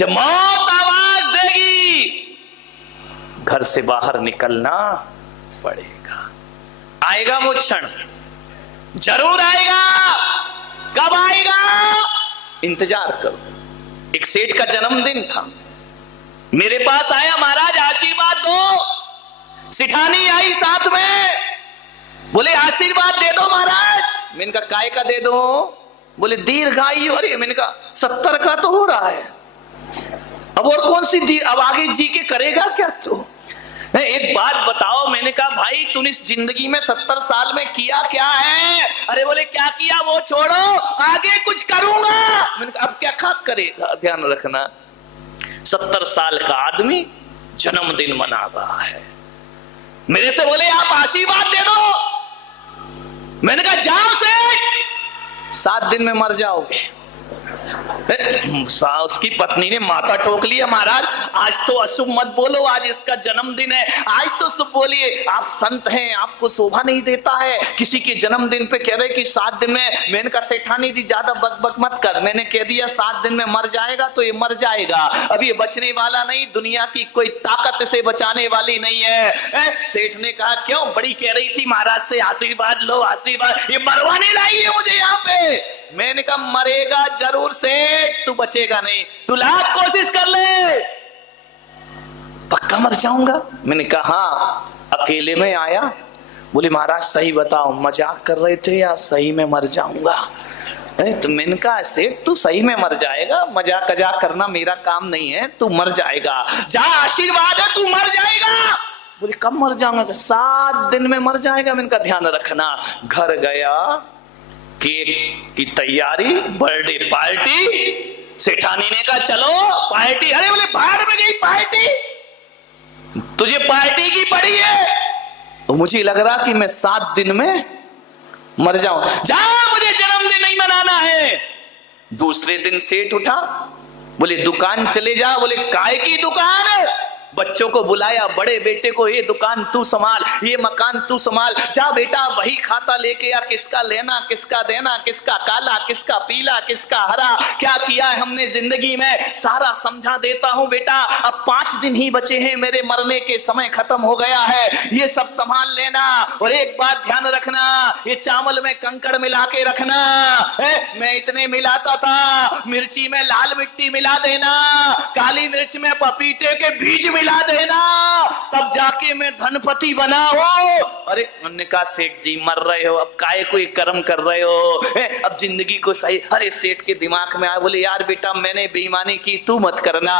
जब मौत आवाज देगी घर से बाहर निकलना पड़ेगा। आएगा वो क्षण, जरूर आएगा। कब आएगा? इंतजार करो। एक सेठ का जन्मदिन था, मेरे पास आया, महाराज आशीर्वाद दो। सिठानी आई साथ में, बोले आशीर्वाद दे दो महाराज। मैंने कहा काय का दे दो? बोले दीर्घायु। अरे मैंने कहा 70 का तो हो रहा है, अब और कौन सी अब आगे जी के करेगा क्या तू? एक बात बताओ। मैंने कहा भाई तूने इस जिंदगी में 70 साल में किया क्या है? अरे बोले क्या किया वो छोड़ो, आगे कुछ करूंगा। मैंने कहा अब क्या खाक करेगा? ध्यान रखना, 70 साल का आदमी जन्मदिन मना रहा है। मेरे से बोले आप आशीर्वाद दे दो। मैंने कहा जाओ सेठ, 7 दिन में मर जाओगे। उसकी पत्नी ने माथा टोक लिया, महाराज आज तो अशुभ मत बोलो, आज इसका जन्मदिन है, आज तो शुभ बोलिए। आप संत हैं, आपको शोभा नहीं देता है किसी के जन्मदिन पे कह रहे कि 7 दिन में। मैंने कहा सेठानी जी ज्यादा बक मत कर, मैंने कह दिया 7 दिन में मर जाएगा तो ये मर जाएगा, अब ये बचने वाला नहीं, दुनिया की कोई ताकत से बचाने वाली नहीं है। सेठ ने कहा क्यों? बड़ी कह रही थी महाराज से आशीर्वाद लो आशीर्वाद, ये मरवाने लाई है मुझे यहाँ पे। मैंने कहा मरेगा जरूर सेठ, तू बचेगा नहीं, तू लाख कोशिश कर ले, पक्का मर जाऊंगा। मैंने कहा हाँ। अकेले में आया, बोले महाराज सही बताओ, मजाक कर रहे थे या सही में मर जाऊंगा? तो मैंने कहा सेठ तू सही में मर जाएगा, मजाक कजाक करना मेरा काम नहीं है, तू मर जाएगा, जा आशीर्वाद है तू मर जाएगा। बोले कब मर जाऊंगा? 7 दिन में मर जाएगा। मैंने कहा ध्यान रखना। घर गया, केक की तैयारी, बर्थडे पार्टी। सेठानी ने कहा चलो पार्टी। अरे बोले बाहर में गई पार्टी, तुझे पार्टी की पड़ी है। तो मुझे लग रहा कि मैं 7 दिन में मर जाऊं। जा, मुझे जन्मदिन नहीं मनाना है। दूसरे दिन सेठ उठा, बोले दुकान चले जा। बोले काय की दुकान? बच्चों को बुलाया, बड़े बेटे को ये दुकान तू संभाल, ये मकान तू संभाल, जा बेटा वही खाता लेके आ, किसका लेना किसका देना, किसका काला किसका पीला किसका हरा, क्या किया है हमने जिंदगी में सारा समझा देता हूं बेटा। अब 5 दिन ही बचे हैं, मेरे मरने के समय खत्म हो गया है, ये सब संभाल लेना। और एक बात ध्यान रखना, ये चावल में कंकड़ मिला के रखना। मैं इतने मिलाता था, मिर्ची में लाल मिट्टी मिला देना, काली मिर्च में पपीते के बीज मिला देना, तब जाके मैं धनपति बना हो। अरे उन्होंने कहा सेठ जी मर रहे हो, अब काहे कोई कर्म कर रहे हो, अब जिंदगी को सही। अरे सेठ के दिमाग में आया, बोले यार बेटा मैंने बेईमानी की, तू मत करना,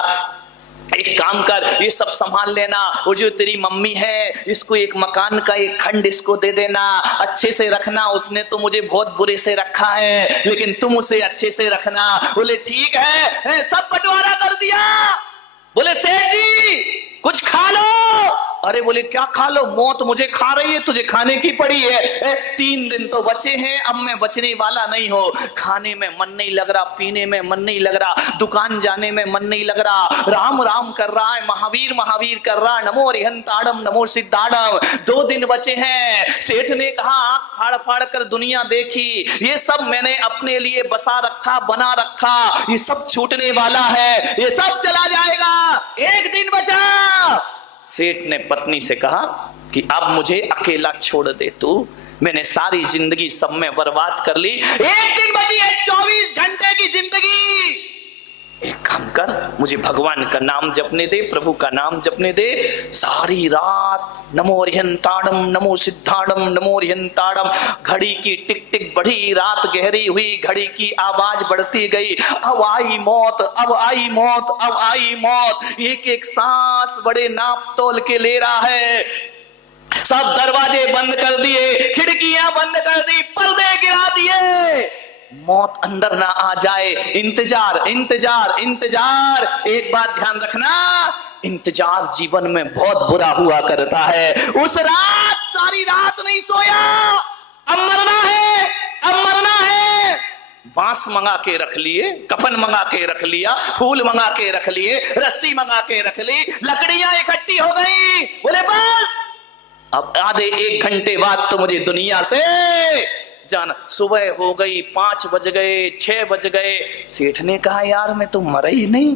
एक काम कर ये सब संभाल लेना। वो जो तेरी मम्मी है इसको एक मकान का एक खंड इसको दे देना, अच्छे से रखना, उसने तो मुझे बहुत बुरे से रखा है लेकिन तुम उसे अच्छे से रखना। बोले ठीक है, सब बंटवारा कर दिया। बोले सेठ जी कुछ खा लो। अरे बोले क्या खा लो? मौत मुझे खा रही है, तुझे खाने की पड़ी है। 3 दिन तो बचे हैं, अब मैं बचने वाला नहीं हो। खाने में मन नहीं लग रहा, पीने में मन नहीं लग रहा, दुकान जाने में मन नहीं लग रहा, राम राम कर रहा है, महावीर महावीर कर रहा, नमो अरिहंताड़म नमो सिद्धाड़म। 2 दिन बचे हैं। सेठ ने कहा आंख फाड़ फाड़ कर दुनिया देखी, ये सब मैंने अपने लिए बसा रखा बना रखा, ये सब छूटने वाला है, ये सब चला जाएगा, 1 दिन बचा। सेठ ने पत्नी से कहा कि अब मुझे अकेला छोड़ दे तू, मैंने सारी जिंदगी सब में बर्बाद कर ली, 1 दिन बची है 24 घंटे की जिंदगी। एक काम कर, मुझे भगवान का नाम जपने दे, प्रभु का नाम जपने दे। सारी रात नमो अरिहंताड़म नमो सिद्धाड़म नमो अरिहंताड़म। घड़ी की टिक टिक बढ़ी, रात गहरी हुई, घड़ी की आवाज बढ़ती गई। अब आई मौत, अब आई मौत, अब आई मौत। एक एक सांस बड़े नाप तोल के ले रहा है। सब दरवाजे बंद कर दिए, खिड़कियां बंद कर दी, पर्दे गिरा दिए, मौत अंदर ना आ जाए। इंतजार इंतजार इंतजार। एक बात ध्यान रखना, इंतजार जीवन में बहुत बुरा हुआ करता है। उस रात सारी रात नहीं सोया, अब मरना है, अब मरना है। बांस मंगा के रख लिए, कफन मंगा के रख लिया, फूल मंगा के रख लिए, रस्सी मंगा के रख ली, लकड़ियां इकट्ठी हो गई। बोले बस अब आधे 1 घंटे बाद तो मुझे दुनिया से जाना। सुबह हो गई, 5 बज गए, 6 बज गए। सेठ ने कहा यार मैं तो मरा ही नहीं,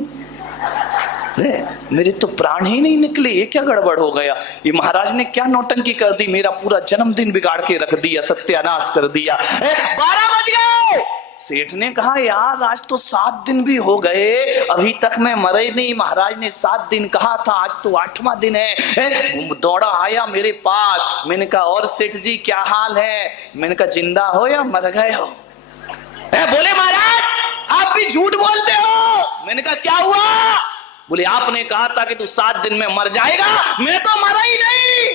मेरे तो प्राण ही नहीं निकले, ये क्या गड़बड़ हो गया, ये महाराज ने क्या नौटंकी कर दी, मेरा पूरा जन्मदिन बिगाड़ के रख दिया, सत्यानाश कर दिया। 12 बज गए। सेठ ने कहा यार आज तो 7 दिन भी हो गए, अभी तक मैं मरे नहीं, महाराज ने 7 दिन कहा था, आज तो 8वां दिन है। दौड़ा आया मेरे पास, मैंने कहा और सेठ जी क्या हाल है, मैंने कहा जिंदा हो या मर गए हो। बोले महाराज आप भी झूठ बोलते हो। मैंने कहा क्या हुआ। बोले आपने कहा था कि तू 7 दिन में मर जाएगा, मैं तो मरा ही नहीं,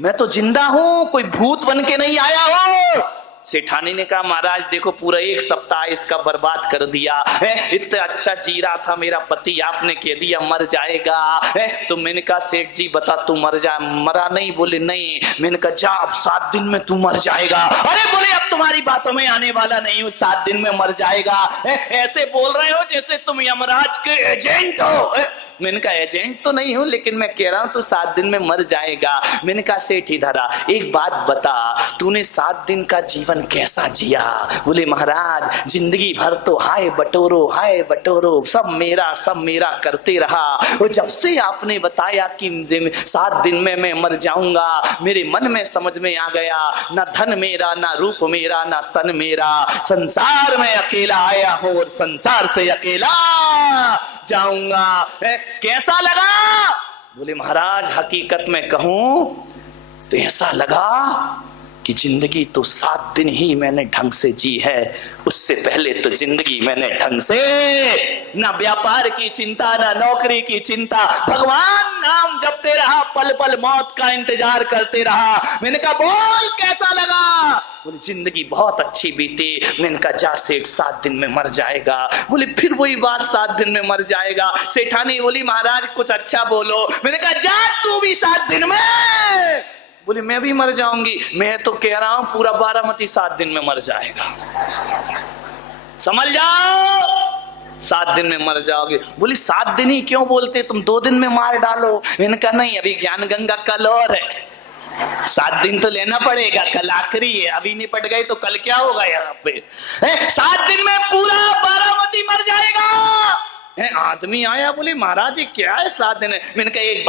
मैं तो जिंदा हूं, कोई भूत बन के नहीं आया हो। सेठानी ने कहा महाराज देखो पूरा 1 सप्ताह इसका बर्बाद कर दिया है, इतना अच्छा जी रहा था मेरा पति, आपने कह दिया मर जाएगा है। तो मैंने कहा सेठ जी बता तू मरा नहीं। बोले नहीं। मैंने कहा जा अब 7 दिन में तू मर जाएगा। अरे बोले अब तुम्हारी बातों में आने वाला नहीं हूँ, 7 दिन में मर जाएगा है? ऐसे बोल रहे हो जैसे तुम यमराज के एजेंट हो है? मैंने कहा एजेंट तो नहीं हूं, लेकिन मैं कह रहा हूं तू 7 दिन में मर जाएगा। मैंने कहा सेठ इधर आ, एक बात बता तूने 7 दिन का जीवन कैसा जिया। बोले महाराज जिंदगी भर तो हाय बटोरो सब मेरा करते रहा, और जब से आपने बताया कि 7 दिन में मैं मर जाऊंगा, मेरे मन में समझ में आ गया ना धन मेरा, ना रूप मेरा, ना तन मेरा, संसार में अकेला आया हूं और संसार से अकेला जाऊंगा। कैसा लगा। बोले महाराज हकीकत में कहूं तो ऐसा लगा कि जिंदगी तो 7 दिन ही मैंने ढंग से जी है, उससे पहले तो जिंदगी मैंने ढंग से ना व्यापार की चिंता, ना नौकरी की चिंता, भगवान नाम जपते रहा, पल पल मौत का इंतजार करते रहा। मैंने कहा बोल कैसा लगा। बोले जिंदगी बहुत अच्छी बीती। मैंने कहा जा सेठ 7 दिन में मर जाएगा। बोले फिर वही बात 7 दिन में मर जाएगा। सेठानी बोली महाराज कुछ अच्छा बोलो। मैंने कहा जा तू भी 7 दिन में। बोले मैं भी मर जाऊंगी। मैं तो कह रहा हूं पूरा बारामती 7 दिन में मर जाएगा, समझ जाओ 7 दिन में मर जाओगे। बोली 7 दिन ही क्यों बोलते, तुम 2 दिन में मार डालो। मैंने कहा नहीं अभी ज्ञान गंगा कल और है, 7 दिन तो लेना पड़ेगा, कल आखिरी है, अभी निपट गए तो कल क्या होगा यहाँ पे। 7 दिन में पूरा बारामती मर जाएगा। आदमी आया बोले महाराज ये क्या है 7 दिन है। मैंने कहा एक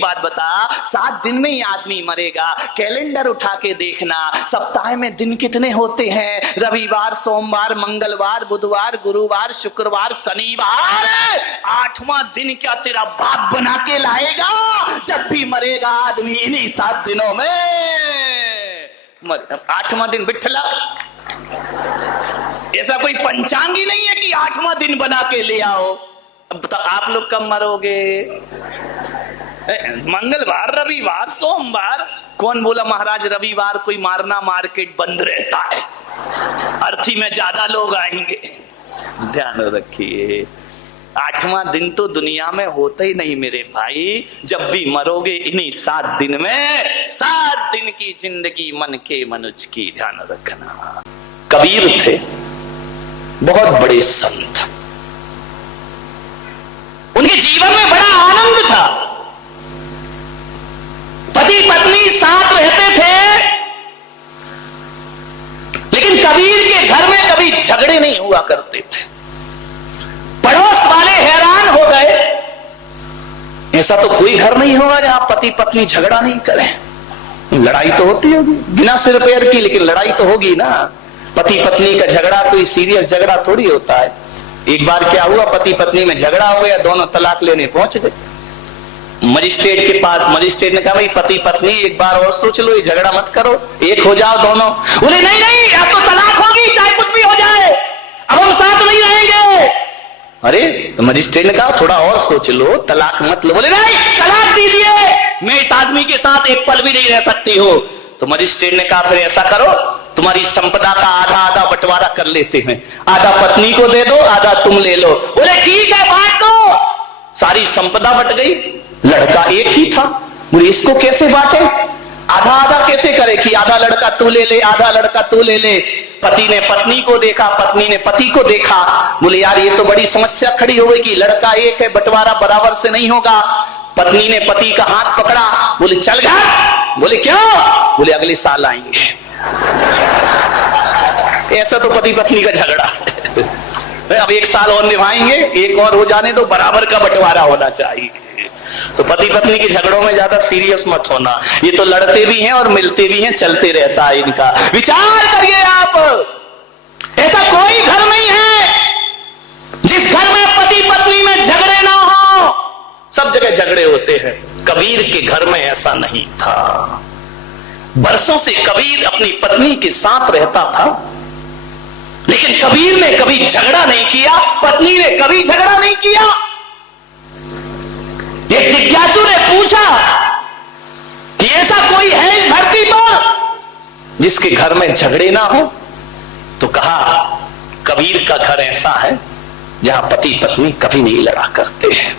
बात बता 7 दिन में ही आदमी मरेगा। कैलेंडर उठा के देखना, सप्ताह में दिन कितने होते हैं, रविवार, सोमवार, मंगलवार, बुधवार, गुरुवार, शुक्रवार, शनिवार। 8वां दिन क्या तेरा बाप बना के लाएगा। जब भी मरेगा आदमी इन्हीं 7 दिनों में 8वां दिन बिठला। ऐसा कोई पंचांग ही नहीं है कि 8वां दिन बना के ले आओ। अब आप लोग कब मरोगे। मंगलवार, रविवार, सोमवार। कौन बोला महाराज रविवार कोई मारना मार्केट बंद रहता है, अर्थी में ज्यादा लोग आएंगे। ध्यान रखिए 8वां दिन तो दुनिया में होता ही नहीं मेरे भाई। जब भी मरोगे इन्हीं 7 दिन में। 7 दिन की जिंदगी मन के मनुष्य की, ध्यान रखना। कबीर थे बहुत बड़े संत, उनके जीवन में बड़ा आनंद था। पति पत्नी साथ रहते थे, लेकिन कबीर के घर में कभी झगड़े नहीं हुआ करते थे। पड़ोस वाले हैरान हो गए, ऐसा तो कोई घर नहीं होगा जहां पति पत्नी झगड़ा नहीं करें। लड़ाई तो होती होगी बिना सिर पैर की, लेकिन लड़ाई तो होगी ना। पति पत्नी का झगड़ा कोई सीरियस झगड़ा थोड़ी होता है। एक बार क्या हुआ, पति पत्नी में झगड़ा हो गया, दोनों तलाक लेने पहुंच गए मजिस्ट्रेट के पास। मजिस्ट्रेट ने कहा भाई पति पत्नी एक बार और सोच लो, ये झगड़ा मत करो, एक हो जाओ दोनों। बोले नहीं अब तो तलाक होगी, चाहे कुछ भी हो जाए, अब हम साथ नहीं रहेंगे। अरे तो मजिस्ट्रेट ने कहा थोड़ा और सोच लो, तलाक मत लो। बोले नहीं तलाक दीजिए, मैं इस आदमी के साथ एक पल भी नहीं रह सकती हो। तो मजिस्ट्रेट ने कहा फिर ऐसा करो, तुम्हारी संपदा का आधा आधा बंटवारा कर लेते हैं, आधा पत्नी को दे दो, आधा तुम ले लो। बोले ठीक है बांट दो। सारी संपदा बट गई। लड़का एक ही था। बोले इसको कैसे बांटे, आधा आधा कैसे करे कि आधा लड़का तू ले ले, आधा लड़का तू ले ले। पति ने पत्नी को देखा, पत्नी ने पति को देखा। बोले यार ये तो बड़ी समस्या खड़ी हो गई कि लड़का एक है, बंटवारा बराबर से नहीं होगा। पत्नी ने पति का हाथ पकड़ा, बोले चल घर। बोले क्यों। बोले अगले साल आएंगे। ऐसा तो पति पत्नी का झगड़ा। अब 1 साल और निभाएंगे, एक और हो जाने तो बराबर का बंटवारा होना चाहिए। तो पति पत्नी के झगड़ों में ज्यादा सीरियस मत होना, ये तो लड़ते भी हैं और मिलते भी हैं, चलते रहता है इनका। विचार करिए आप, ऐसा कोई घर नहीं है जिस घर में पति पत्नी में झगड़े ना हो। सब जगह झगड़े होते हैं। कबीर के घर में ऐसा नहीं था। बरसों से कबीर अपनी पत्नी के साथ रहता था, लेकिन कबीर ने कभी झगड़ा नहीं किया, पत्नी ने कभी झगड़ा नहीं किया। एक जिज्ञासु ने पूछा कि ऐसा कोई है इस धरती पर जिसके घर में झगड़े ना हो? तो कहा कबीर का घर ऐसा है जहां पति पत्नी कभी नहीं लड़ा करते हैं।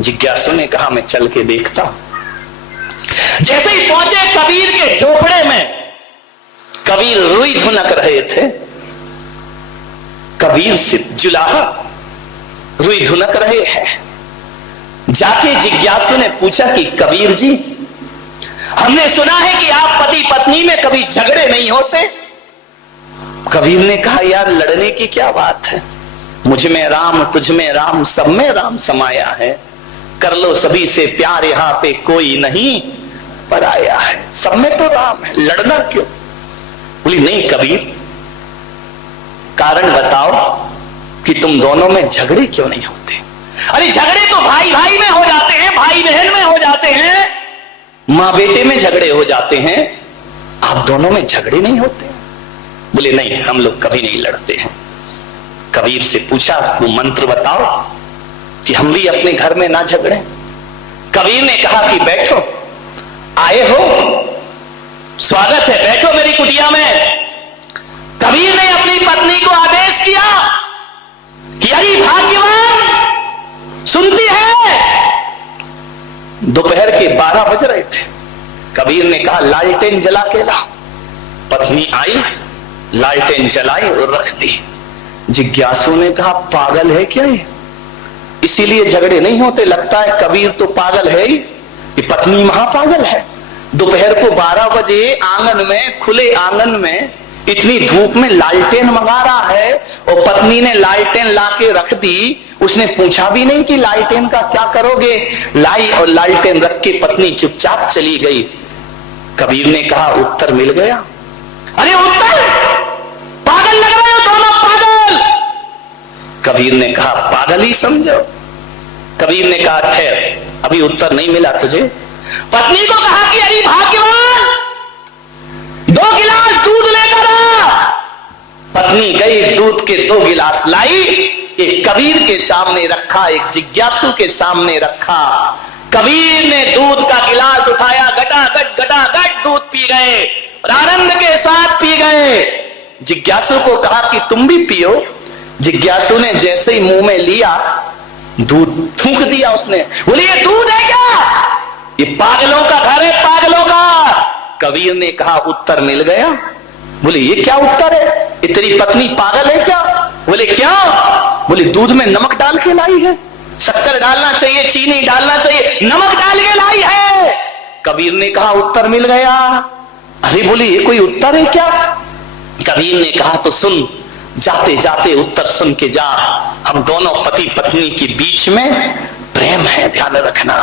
जिज्ञासु ने कहा मैं चल के देखता हूं। जैसे ही पहुंचे कबीर के झोपड़े में, कबीर रुई धुनक रहे थे। कबीर से जुलाहा रुई धुनक रहे हैं। जाके जिज्ञासु ने पूछा कि कबीर जी, हमने सुना है कि आप पति पत्नी में कभी झगड़े नहीं होते। कबीर ने कहा यार लड़ने की क्या बात है, मुझ में राम तुझ में राम सब में राम समाया है, कर लो सभी से प्यार यहां पे कोई नहीं पराया है, सब में तो राम है, लड़ना क्यों? बोली नहीं कबीर, कारण बताओ कि तुम दोनों में झगड़े क्यों नहीं होते? अरे झगड़े तो भाई भाई में हो जाते हैं, भाई बहन में हो जाते हैं, मां बेटे में झगड़े हो जाते हैं, आप दोनों में झगड़े नहीं होते? बोले नहीं हम लोग कभी नहीं लड़ते हैं। कबीर से पूछा वो मंत्र बताओ कि हम भी अपने घर में ना झगड़े। कबीर ने कहा कि बैठो, आए हो, स्वागत है, बैठो मेरी कुटिया में। कबीर ने अपनी पत्नी को आदेश किया कि अरे भाग्यवान, सुनती है? दोपहर के 12 बज रहे थे। कबीर ने कहा लालटेन जला के लाओ। पत्नी आई, लालटेन जलाई और रख दी। जिज्ञासु ने कहा पागल है क्या ये, इसीलिए झगड़े नहीं होते? लगता है कबीर तो पागल है ही, ये पत्नी महापागल है। दोपहर को 12 बजे आंगन में, खुले आंगन में इतनी धूप में लालटेन मंगा रहा है और पत्नी ने लालटेन लाके रख दी। उसने पूछा भी नहीं कि लालटेन का क्या करोगे, लाई और लालटेन रख के पत्नी चुपचाप चली गई। कबीर ने कहा उत्तर मिल गया। अरे उत्तर, पागल लग रहे हो दोनों, पागल। कबीर ने कहा पागल ही समझो। कबीर ने कहा ठहर, अभी उत्तर नहीं मिला तुझे। पत्नी को कहा कि अरे भाग्यवान, 2 गिलास दूध लेकर आ। पत्नी गई, दूध के 2 गिलास लाई, एक कबीर के सामने रखा, एक जिज्ञासु के सामने रखा। कबीर ने दूध का गिलास उठाया, गटागट दूध पी गए और आनंद के साथ पी गए। जिज्ञासु को कहा कि तुम भी पियो। जिज्ञासु ने जैसे ही मुंह में लिया, दूध थूक दिया उसने। बोले ये दूध है क्या? ये पागलों का घर है, पागलों का। कबीर ने कहा उत्तर मिल गया। बोले ये क्या उत्तर है, ये तेरी पत्नी पागल है क्या? बोले क्या? बोले दूध में नमक डाल के लाई है, शक्कर डालना चाहिए, चीनी डालना चाहिए, नमक डाल के लाई है। कबीर ने कहा उत्तर मिल गया। अरे बोले ये कोई उत्तर है क्या? कबीर ने कहा तो सुन, जाते जाते उत्तर सुन के जा। हम दोनों पति पत्नी के बीच में प्रेम है, ध्यान रखना।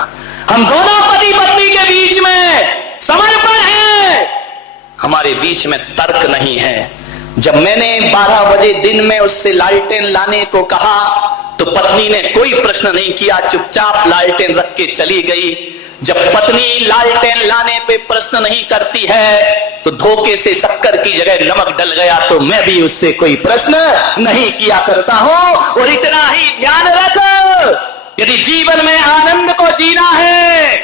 हम दोनों पति पत्नी के बीच में समर्पण है, हमारे बीच में तर्क नहीं है। जब मैंने 12 बजे दिन में उससे लालटेन लाने को कहा तो पत्नी ने कोई प्रश्न नहीं किया, चुपचाप लालटेन रख के चली गई। जब पत्नी लालटेन लाने पे प्रश्न नहीं करती है तो धोखे से शक्कर की जगह नमक डल गया तो मैं भी उससे कोई प्रश्न नहीं किया करता हूं। और इतना ही ध्यान रख, यदि जीवन में आनंद को जीना है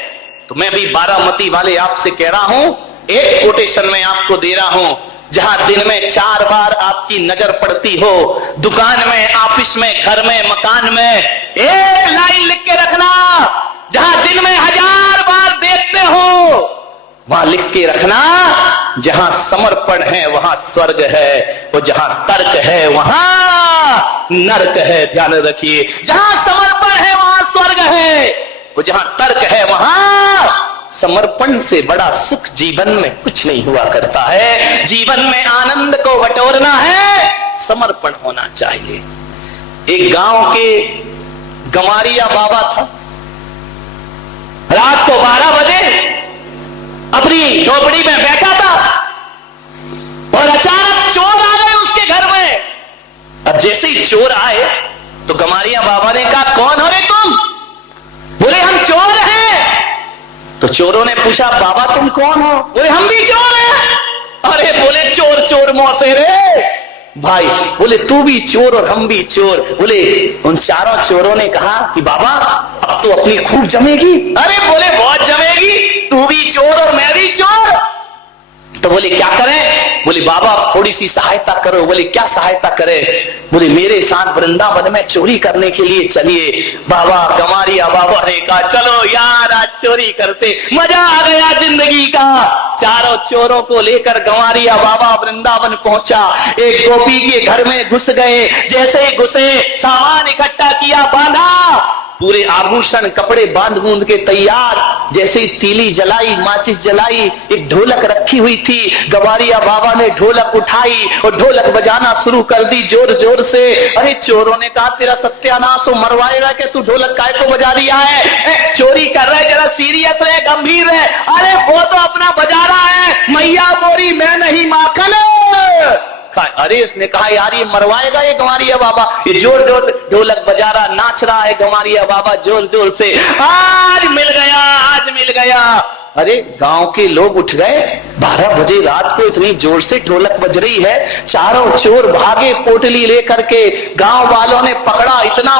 तो मैं भी बारामती वाले आपसे कह रहा हूं, एक कोटेशन में आपको दे रहा हूं। जहां दिन में 4 बार आपकी नजर पड़ती हो, दुकान में, ऑफिस में, घर में, मकान में, एक लाइन लिख के रखना। जहां दिन में 1000 बार देखते हो, वहां लिख के रखना, जहां समर्पण है वहां स्वर्ग है, और जहां तर्क है वहां नरक है। ध्यान रखिए, जहां समर्पण है वहां स्वर्ग है, और जहां तर्क है वहां समर्पण से बड़ा सुख जीवन में कुछ नहीं हुआ करता है। जीवन में आनंद को बटोरना है, समर्पण होना चाहिए। एक गांव के गमारिया बाबा था। रात को 12 बजे अपनी झोपड़ी में बैठा था और अचानक चोर आ गए उसके घर में। अब जैसे ही चोर आए तो गमारिया बाबा ने कहा, कौन हो रे तुम? बोले, हम चोर हैं। तो चोरों ने पूछा, बाबा तुम कौन हो? बोले, हम भी चोर हैं। अरे बोले, चोर चोर मौसे रे भाई। बोले, तू भी चोर और हम भी चोर। बोले, उन चारों चोरों ने कहा कि बाबा अब तो अपनी खूब जमेगी। अरे बोले, बहुत जमेगी, तू भी चोर और मैं भी चोर। तो बोले, क्या करें? बोले, बाबा थोड़ी सी सहायता करो। बोले, क्या सहायता करें? बोले, मेरे साथ वृंदावन में चोरी करने के लिए चलिए। बाबा गमारिया बाबा ने कहा, चलो यार आज चोरी करते, मजा आ गया जिंदगी का। चारों चोरों को लेकर गमारिया बाबा वृंदावन पहुंचा। एक गोपी के घर में घुस गए। जैसे ही घुसे, सामान इकट्ठा किया, बांधा, पूरे आभूषण कपड़े बांध बूंद के तैयार। जैसे ही तीली जलाई, माचिस जलाई, एक ढोलक रखी हुई थी। गमारिया बाबा ने ढोलक उठाई और ढोलक बजाना शुरू कर दी जोर जोर से। अरे चोरों ने कहा, तेरा सत्यानाश हो, मरवाएगा कि तू ढोलक काय को बजा दिया है? चोरी कर रहा है, जरा सीरियस रहे, गंभीर है। अरे वो तो अपना बजा रहा है, मैया मोरी मैं नहीं माखन। अरे इसने कहा, यार ये मरवाएगा ये गमारिया बाबा। ये जोर जोर से ढोलक बजा रहा, नाच रहा है गमारिया बाबा जोर जोर से। आज मिल गया, आज मिल गया। अरे गांव के लोग उठ गए। 12 बजे रात को इतनी जोर से ढोलक बज रही है। चारों चोर भागे पोटली लेकर के। गांव वालों ने पकड़ा, इतना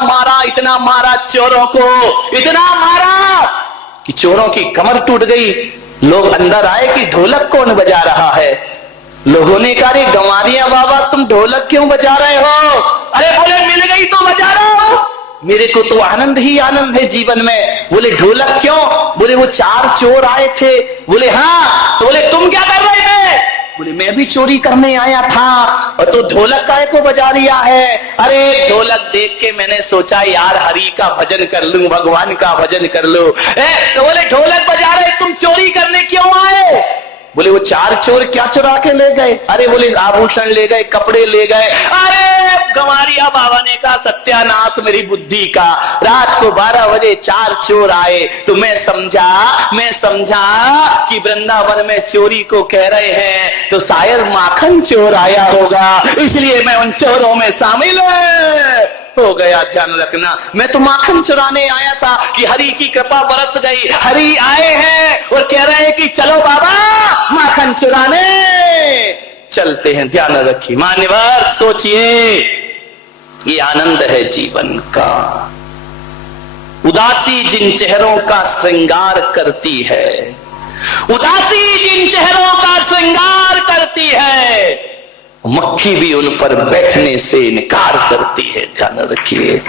मारा चोरों को, इतना मारा कि चोरों की कमर टूट गई। लोग अंदर आए कि ढोलक कौन बजा रहा है। लोगों ने कहा, अरे गमारिया बाबा तुम ढोलक क्यों बजा रहे हो? अरे बोले, मिल गई तो बजा रहा हूं, मेरे को तो आनंद ही आनंद है जीवन में। बोले, ढोलक क्यों? बोले, वो 4 चोर आए थे। बोले, हाँ। तो बोले, तुम क्या कर रहे थे? बोले, मैं भी चोरी करने आया था। और तो ढोलक काय को बजा रिया है? अरे ढोलक देख के मैंने सोचा यार हरि का भजन कर लूं, भगवान का भजन कर लूं। तो बोले, ढोलक बजा रहे, तुम चोरी करने क्यों आए? बोले, वो 4 चोर क्या चुरा के ले गए? अरे बोले, आभूषण ले गए, कपड़े ले गए। अरे गमारिया बाबा ने कहा, सत्यानाश मेरी बुद्धि का। रात को 12 बजे 4 चोर आए तो मैं समझा कि वृंदावन में चोरी को कह रहे हैं तो शायद माखन चोर आया होगा, इसलिए मैं उन चोरों में शामिल हो गया। ध्यान रखना, मैं तो माखन चुराने आया था कि हरि की कृपा बरस गई। हरि आए हैं और कह रहे हैं कि चलो बाबा माखन चुराने चलते हैं। ध्यान रखिए मान्यवर, सोचिए, ये आनंद है जीवन का। उदासी जिन चेहरों का श्रृंगार करती है, उदासी जिन चेहरों का श्रृंगार करती है, मक्खी भी उन पर बैठने से इनकार करती है। ध्यान रखिए।